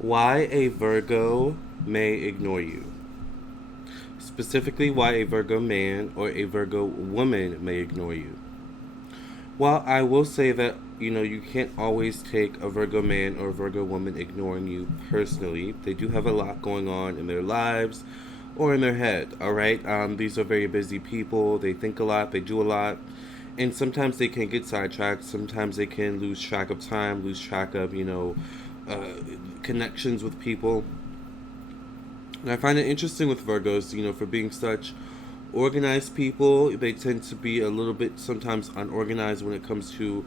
Why a Virgo may ignore you. Specifically, why a Virgo man or a Virgo woman may ignore you. Well, I will say that, you can't always take a Virgo man or a Virgo woman ignoring you personally. They do have a lot going on in their lives or in their head, all right? These are very busy people. They think a lot, they do a lot. And sometimes they can get sidetracked. Sometimes they can lose track of time, lose track of, uh, connections with people. And I find it interesting with Virgos, for being such organized people, they tend to be a little bit sometimes unorganized when it comes to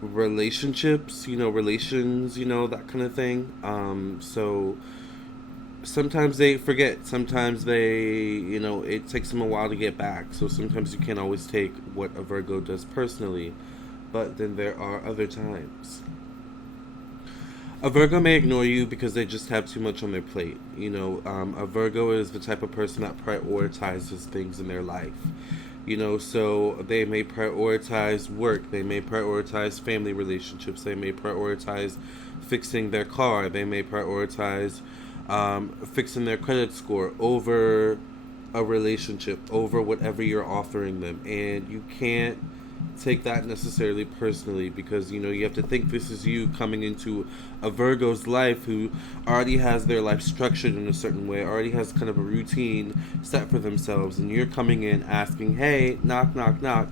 relationships, relations, that kind of thing. So sometimes they forget. Sometimes it takes them a while to get back. So sometimes you can't always take what a Virgo does personally, but then there are other times. A Virgo may ignore you because they just have too much on their plate. A Virgo is the type of person that prioritizes things in their life. So they may prioritize work, they may prioritize family relationships, they may prioritize fixing their car, they may prioritize fixing their credit score over a relationship, over whatever you're offering them. And you can't take that necessarily personally because you have to think this is you coming into a Virgo's life who already has their life structured in a certain way, already has kind of a routine set for themselves, and you're coming in asking, hey, knock knock knock,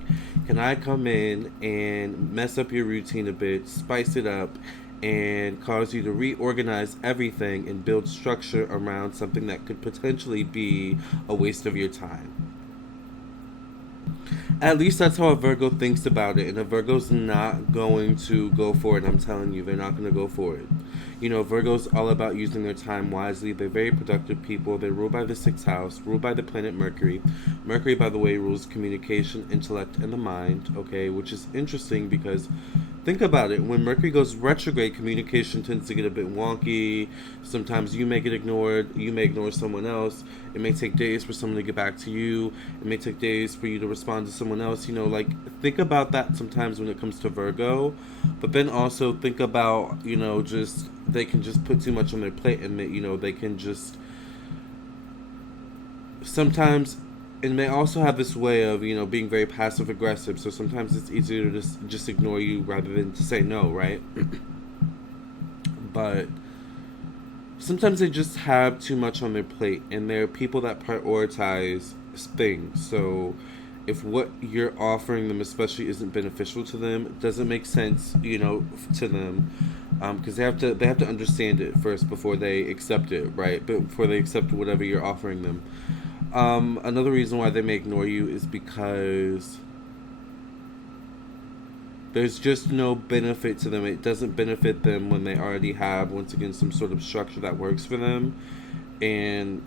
can I come in and mess up your routine a bit, spice it up, and cause you to reorganize everything and build structure around something that could potentially be a waste of your time. At least that's how a Virgo thinks about it, and a Virgo's not going to go for it. I'm telling you, they're not going to go for it. Virgo's all about using their time wisely. They're very productive people. They rule by the sixth house, ruled by the planet Mercury. Mercury, by the way, rules communication, intellect, and the mind, okay, which is interesting because think about it. When Mercury goes retrograde, communication tends to get a bit wonky. Sometimes you may get ignored. You may ignore someone else. It may take days for someone to get back to you. It may take days for you to respond to someone else. Think about that sometimes when it comes to Virgo. But then also think about, just they can just put too much on their plate and, they can just sometimes, and they also have this way of being very passive aggressive, so sometimes it's easier to just ignore you rather than to say no, right? But sometimes they just have too much on their plate, and they're people that prioritize things. So if what you're offering them especially isn't beneficial to them, it doesn't make sense, to them, because they have to understand it first before they accept it, right? But before they accept whatever you're offering them. Another reason why they may ignore you is because there's just no benefit to them. It doesn't benefit them when they already have, once again, some sort of structure that works for them. And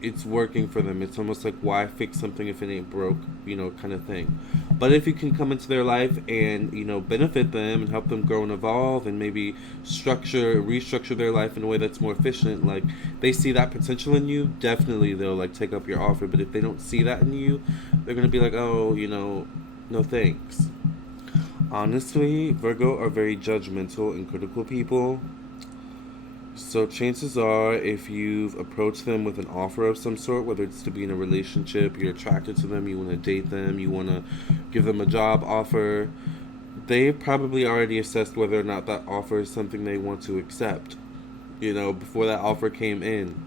it's working for them. It's almost like, why fix something if it ain't broke, kind of thing. But if you can come into their life and, benefit them and help them grow and evolve and maybe restructure their life in a way that's more efficient, like they see that potential in you, definitely they'll like take up your offer. But if they don't see that in you, they're going to be like, oh, no thanks. Honestly, Virgo are very judgmental and critical people. So chances are, if you've approached them with an offer of some sort, whether it's to be in a relationship, you're attracted to them, you want to date them, you want to give them a job offer, they probably already assessed whether or not that offer is something they want to accept, before that offer came in.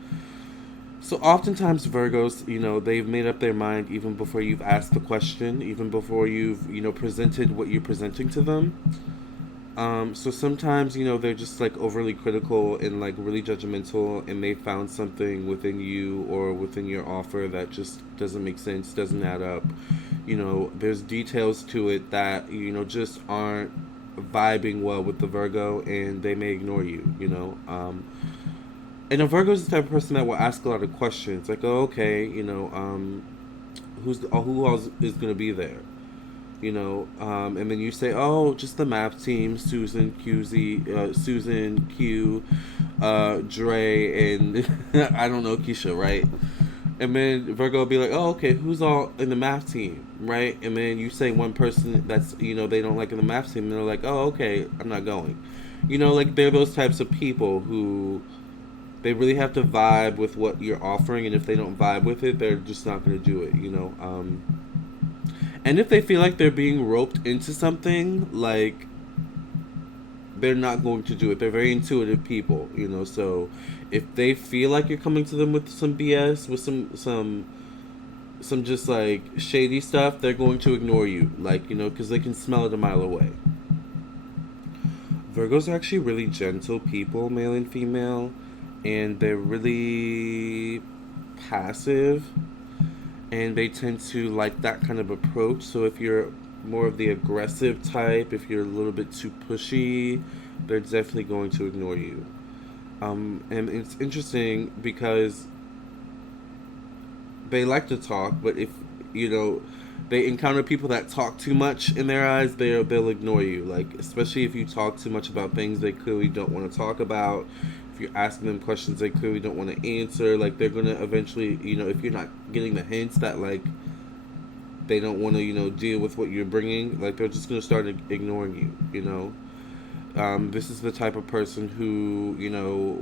So oftentimes Virgos, they've made up their mind even before you've asked the question, even before you've, presented what you're presenting to them. So sometimes, they're just like overly critical and like really judgmental, and they found something within you or within your offer that just doesn't make sense, doesn't add up. There's details to it that, just aren't vibing well with the Virgo, and they may ignore you. And a Virgo is the type of person that will ask a lot of questions, like, oh, okay, who else is going to be there? And then you say, oh, just the math team, Susan, Susan, Q, Dre, and I don't know, Keisha, right? And then Virgo will be like, oh, okay, who's all in the math team, right? And then you say one person that's, they don't like in the math team, and they're like, oh, okay, I'm not going. You know, like they're those types of people who they really have to vibe with what you're offering, and if they don't vibe with it, they're just not going to do it. And if they feel like they're being roped into something, like they're not going to do it. They're very intuitive people, So if they feel like you're coming to them with some BS, with some just like shady stuff, they're going to ignore you, like because they can smell it a mile away. Virgos are actually really gentle people, male and female, and they're really passive, and they tend to like that kind of approach. So if you're more of the aggressive type, if you're a little bit too pushy, they're definitely going to ignore you. And it's interesting because they like to talk, but if they encounter people that talk too much in their eyes, they'll ignore you. Like especially if you talk too much about things they clearly don't want to talk about. If you're asking them questions they clearly don't want to answer, like they're gonna eventually, if you're not getting the hints that like they don't want to, deal with what you're bringing, like they're just gonna start ignoring you. This is the type of person who,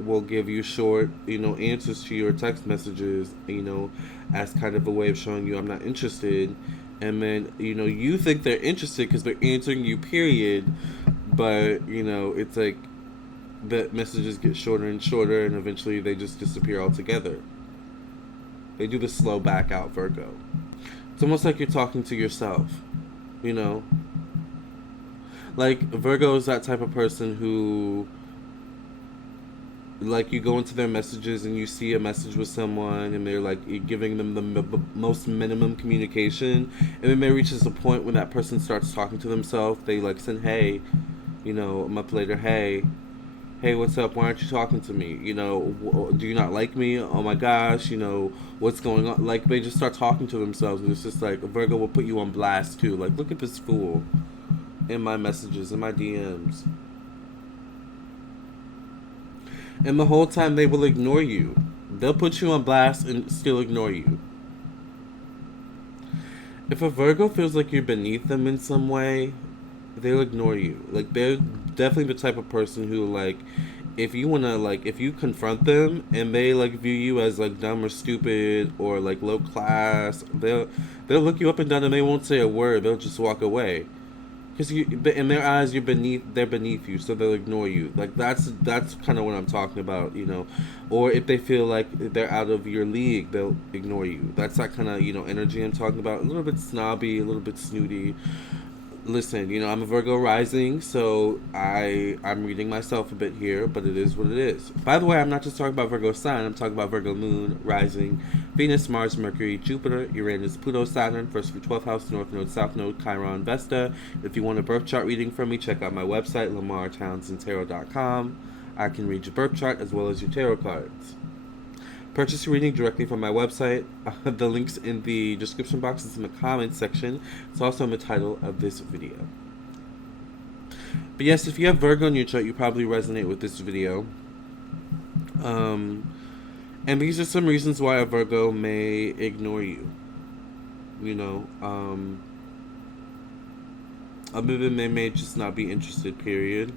will give you short, answers to your text messages, as kind of a way of showing you I'm not interested. And then, you think they're interested because they're answering you, period. But, it's like the messages get shorter and shorter, and eventually they just disappear altogether. They do the slow back out Virgo. It's almost like you're talking to yourself, you know? Like, Virgo is that type of person who, like, you go into their messages and you see a message with someone and they're, like, you're giving them the most minimum communication. And then there reaches a point when that person starts talking to themselves. They, like, send, hey, a month later, hey, what's up? Why aren't you talking to me? Do you not like me? Oh my gosh, what's going on? Like, they just start talking to themselves, and it's just like, Virgo will put you on blast too. Like, look at this fool in my messages, in my DMs. And the whole time they will ignore you. They'll put you on blast and still ignore you. If a Virgo feels like you're beneath them in some way, they'll ignore you. Like, they're definitely the type of person who, like, if you confront them and they, like, view you as, like, dumb or stupid or, like, low class, they'll look you up and down and they won't say a word. They'll just walk away. Because in their eyes, they're beneath you, so they'll ignore you. Like, that's kind of what I'm talking about, Or if they feel like they're out of your league, they'll ignore you. That's that kind of, energy I'm talking about. A little bit snobby, a little bit snooty. Listen, I'm a Virgo rising, so I'm reading myself a bit here, but it is what it is. By the way, I'm not just talking about Virgo sign, I'm talking about Virgo moon, rising, Venus, Mars, Mercury, Jupiter, Uranus, Pluto, Saturn, 1st through 12th house, North Node, South Node, Chiron, Vesta. If you want a birth chart reading from me, check out my website, Lamarr, Townsend, I can read your birth chart as well as your tarot cards. Purchase your reading directly from my website. The link's in the description box. It's in the comments section. It's also in the title of this video. But yes, if you have Virgo in your chart, you probably resonate with this video. And these are some reasons why a Virgo may ignore you. Other than they may just not be interested, period.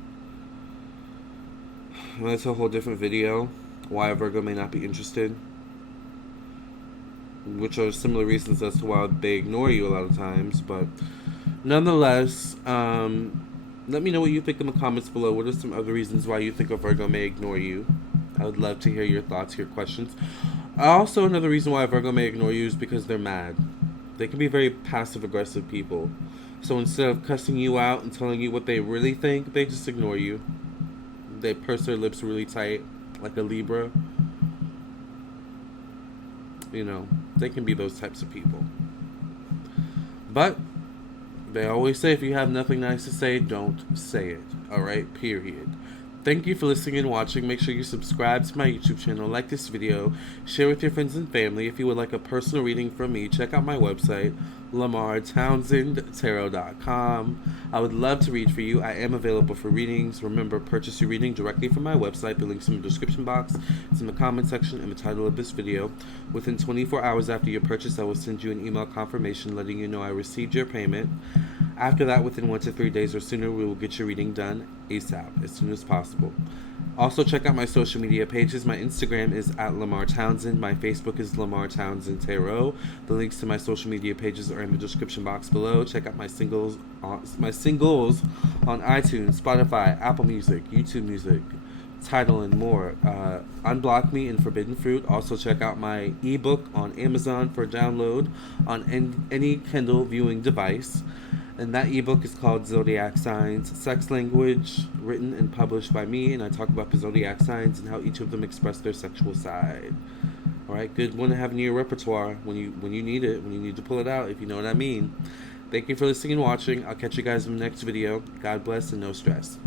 That's a whole different video. Why a Virgo may not be interested, which are similar reasons as to why they ignore you a lot of times. But nonetheless, let me know what you think in the comments below. What are some other reasons why you think a Virgo may ignore you? I would love to hear your thoughts, your questions. Also, another reason why a Virgo may ignore you is because they're mad. They can be very passive-aggressive people. So instead of cussing you out and telling you what they really think, they just ignore you. They purse their lips really tight, like a Libra. They can be those types of people. But they always say if you have nothing nice to say, don't say it. Alright? Period. Thank you for listening and watching. Make sure you subscribe to my YouTube channel, like this video, share with your friends and family. If you would like a personal reading from me, check out my website, Lamarr, Townsend, I would love to read for you. I am available for readings. Remember, purchase your reading directly from my website. The link's in the description box. It's in the comment section and the title of this video. Within 24 hours after your purchase, I will send you an email confirmation letting you know I received your payment. After that, within 1 to 3 days or sooner, we will get your reading done ASAP, as soon as possible. Also, check out my social media pages. My Instagram is at Lamarr Townsend. My Facebook is Lamarr Townsend Tarot. The links to my social media pages are in the description box below. Check out my singles on iTunes, Spotify, Apple Music, YouTube Music, Tidal, and more. Unblock Me and Forbidden Fruit. Also, check out my ebook on Amazon for download on any Kindle viewing device. And that ebook is called Zodiac Signs, Sex Language, written and published by me, and I talk about the zodiac signs and how each of them express their sexual side. All right, good one to have in your repertoire when you need it, when you need to pull it out, if you know what I mean. Thank you for listening and watching. I'll catch you guys in the next video. God bless and no stress.